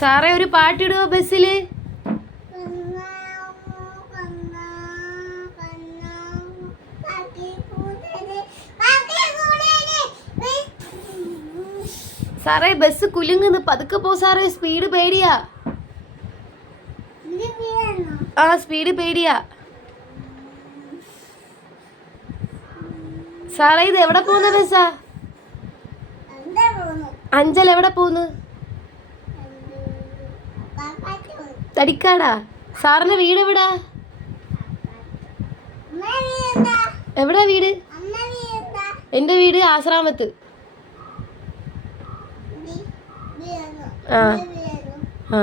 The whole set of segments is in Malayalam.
സാറേ ഒരു പാട്ടിടുവോ ബസ്സില്? സാറേ ബസ് കുലുങ്ങുന്നു, പതുക്കെ പോ സാറേ, സ്പീഡ് പേടിയാ. ആ സ്പീഡ് പേടിയാ സാറേ. ഇത് എവിടെ പോകുന്ന ബസ്സാ? അഞ്ചൽ എവിടെ പോകുന്നു? തടിക്കാടാ. സാറിന്റെ വീട് എവിടാ? എവിടാ വീട്? എന്റെ വീട് ആശ്രാമത്ത്. ആ ആ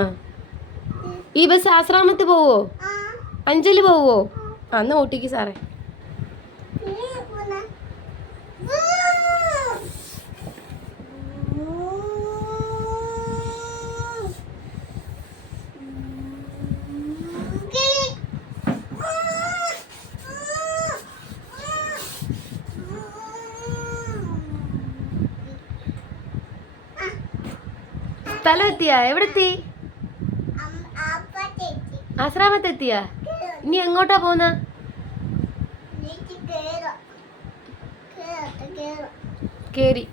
ഈ ബസ് ആശ്രാമത്ത് പോവോ? അഞ്ചല് പോവോ? അന്ന് ഓട്ടിക്ക് സാറേ. സ്ഥലം എത്തിയാ? എവിടെത്തി? ആശ്രാമത്തെത്തിയാ? ഇനി എങ്ങോട്ടാ പോന്ന? കേറി.